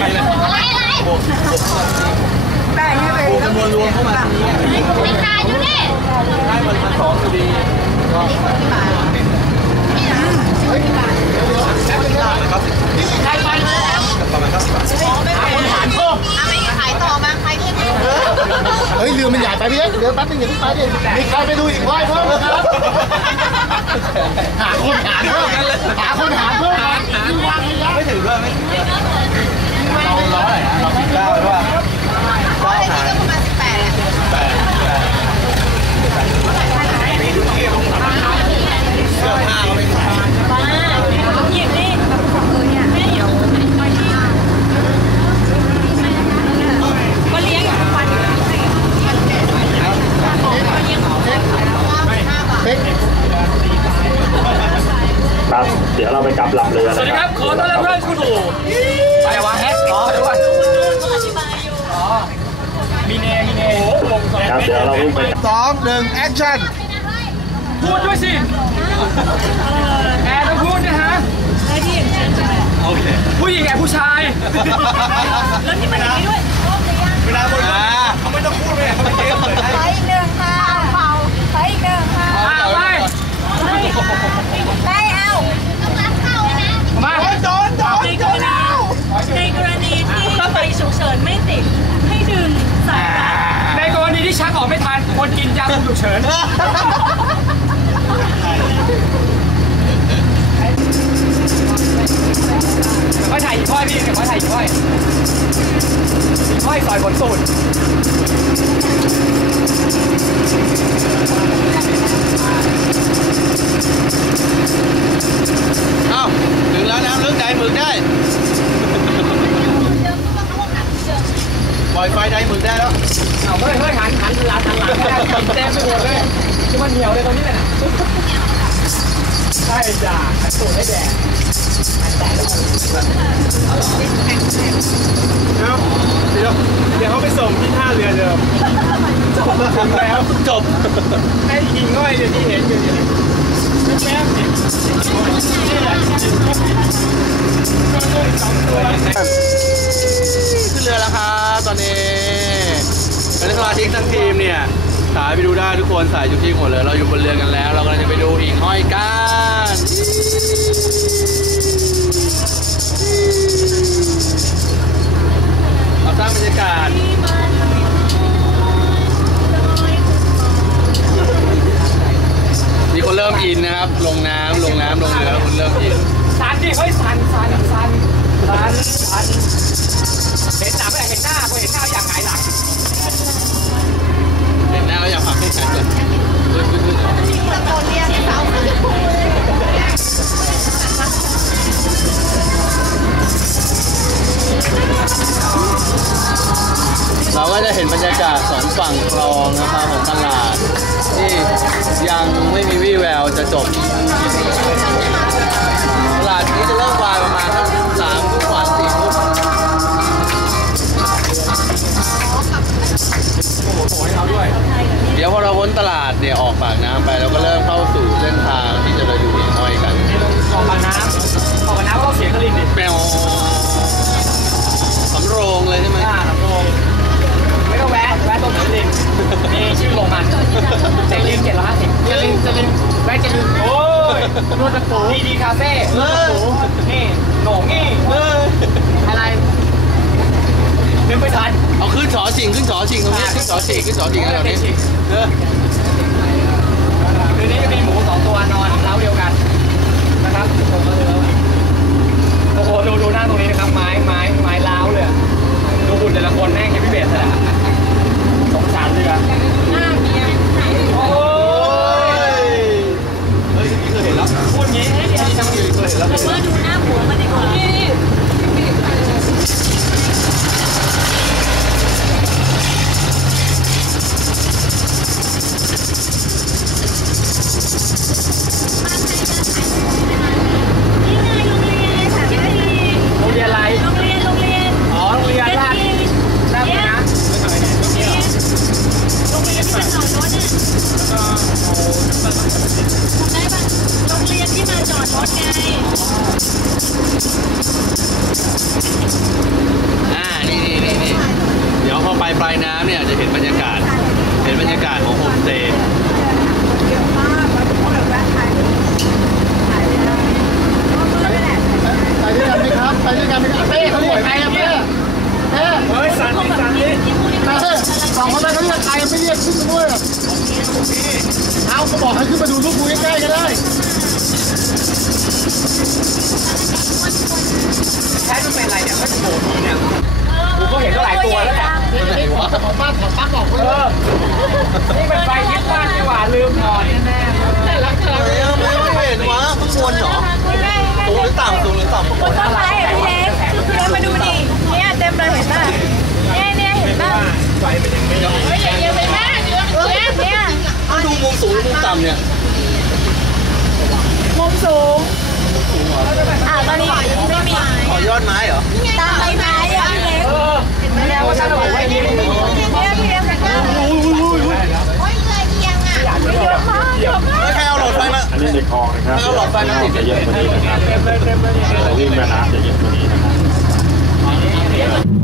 กันเลยอะไรอะไรบวกบวกเข้ได้ใช่ไหมบวกจำนวนรวมเข้ามาทีนี้ไม่ขายอยู่นี่ให้มันมันสองพอดีก็นะครับใครไปแล้วประมาณเก้าสิบบาทคนหารเพิ่มเอาไม่ขายต่อมาใครที่ไม่เฮ้ยเรือมันใหญ่ไปพี่เอ๊ะเดี๋ยวแป๊บนึงอย่าเพิ่งไปดิมีใครไปดูอีกร้อยเพิ่มนะครับหาคนหารเพิ่มหาคนหารเพิ่มหารหารวางให้ยับ ไม่ถึงด้วยไม่เราเราเท่าไหร่นะเราสิบเก้าหรือว่าเก้าหาร ก็ประมาณสิบแปดแหละ แปดแปดเกือบห้าก็ไม่ขาย ก็เลี้ยงอยู่ทุกวันอยู่แล้ว เป๊ก ครับ เดี๋ยวเราไป กลับลำเรือสวัสนะดีคครัรับบขอต้อนรับทุกท่านเข้าสู่ไปวะแฮชอ๋อด้วยอ๋อมีเนมีเนโอ้โหลงสองครับเดี๋ยวเราวิ่งไปสองหนึ่งแอคชั่นพูดด้วยสิแอร์ต้องพูดนะฮะแล้วที่อย่างฉันใช่ไหมโอเคผู้หญิงแอบผู้ชาย แล้วที่มันอย่างนี้ด้วยเวลาหมดอ่าเขาไม่ต้องพูดเลยเขาไม่เก็บเลยให้ไปอีกหนึ่งค่ะเป่าไปอีกหนึ่งค่ะอ่าไปไปเอา ต้องรับเข้านะ มา โดนโดน ในกรณีในกรณีที่ไฟฉุกเฉินไม่ติด ให้ดึงสายรัด ในกรณีที่ชักออกไม่ทันคนกินยาคุม ฉินค่อยถ่ายอีกค่อยพี่เดี๋ยวค่อยถ่ายอีกค่อยอีกค่อยซอยบนสูตร ได้แล้วเอาเฮ้ยเฮ้ยหันหันหลังหันหลังไม่ได้กินเต็มไปหมดเลยที่มันเหี่ยวเลยตรงนี้เลยนะใช่จ้ะสูตรให้แดงเดี๋ยวเดี๋ยวเขาไปส่งที่ท่าเรือเดิมจบถึงแล้วจบไอ้หิ่งง่อยเนี่ยที่เห็นอยู่เนี่ยแป๊บเนี่ย กทั้งทีมเนี่ยสายไปดูได้ทุกคนสายอยู่ที่หมดเลย เราอยู่บนเรือกันแล้ว เรากำลังจะไปดูหิ่งห้อยกันเอาสร้างบรรยากาศมีคนเริ่มอินนะครับ ลงน้ำลงน้ำลงเรือคนเริ่มอินสันดิเฮ้ยสันสันสันสันสันเห็นหน้าไม่เห็นหน้าพอเห็นหน้าอยางาง เราก็จะเห็นบรรยากาศสองฝั่งคลองนะครับของตลาด ที่ยังไม่มีวี่แววจะจบ ตลาดนี้จะเริ่มวายประมาณสักสามทุ่มกว่าสี่ทุ่มเดี๋ยวพอเราพ้นตลาดเนี่ยออกปากน้ำ นวดตะปูดีดีคาเฟ่นวดตะปูนี่โหน่งนี่เอออะไรนึกไม่ทันเอาขึ้นฉอชิงขึ้นฉอชิงตรงนี้ขึ้นฉอชิงขึ้นฉอชิงอะไรแบบนี้เออ ก็บอกให้ขึ้นมาดูลูกกูใกล้ๆก็ได้แท้มันเป็นอะไรเนี่ยก็จะโผล่ทีเนี่ยกูก็เห็นก็หลายตัวแล้วเนี่ยเจ้าของบ้านถอดปลั๊กออกไปเอเลยอนี่มันไฟคิดบ้านนี่หว่าลืมถอดแน่เฮ้ยไม่เห็นวะข้างบนเหรอสูงหรือต่ำสูงหรือต่ำบนต้นไม้อะพี่เล็กพี่เล็กมาดูดิเนี่ยเต็มเลยเห็นป่ะเนี่ยเนี่ยเห็นป่ะ ไฟมันยังไม่ยอม เฮ้ยอย่าเอียงไปแม่เดี๋ยวเดี๋ยว เนี่ยเนี่ย ต้องดูมุมสูงหรือมุมต่ำเนี่ย มุมสูงอะตอนนี้ไม่มี ข อนไม้เหรอตามใบไม้อะพี่เล็กเออแล้วว่าฉันเอาไว้นี่มันมีเนี่ยพี่เล็กเห็นป่ะโอ้ยเคยเอียงอะเยอะมากเยอะมากไม่ใครเอาหลอดไฟมาอันนี้ในคลองนะครับเอาหลอดไฟมาติดจะเยอะกว่านี้นะครับวิ่งแม่น้ำจะเยอะกว่านี้นะครับ